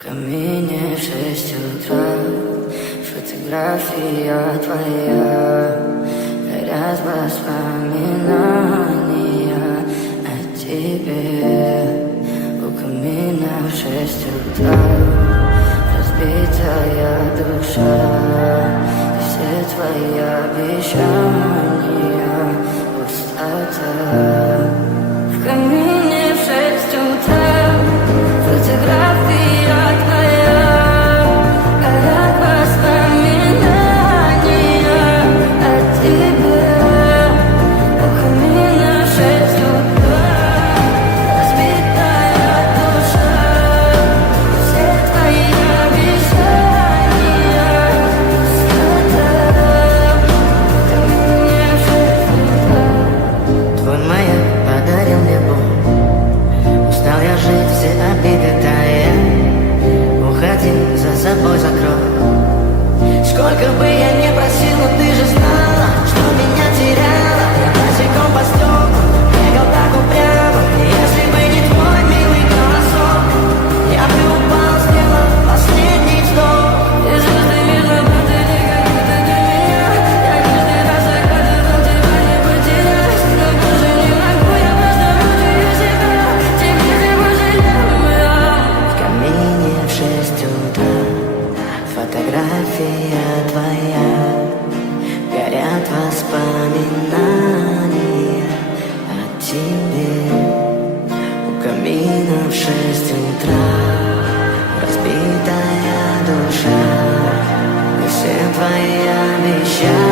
В камине в 6 утра, фотография твоя, горят воспоминания о тебе. У камина в 6 утра, разбитая душа, и все твои обещания пустота. В камине в 6 утра, фотография твоя, горят воспоминания о тебе. У камина в 6 утра, разбитая душа, все твои обещания пустота. В камине в 6 утра. Твой маяк подарил мне боль, устал я жить, все обиды тая. Уходи, за собой закрой. Сколько бы я ни просил, но ты же знала, что меня теряла. Я босиком по стеклам бегал так упрямо. Если бы не твой милый голосок, я бы упал, сделал последний вздох. И звезды видно, будто никогда для меня. Я каждый раз загадывал тебя не потерять, но больше не могу, я просто мучаю себя. Тебе же пожалел я. В камине в 6 утра, фотография твоя, горят воспоминания о тебе. У камина в 6 утра, разбитая душа, и все твои обещания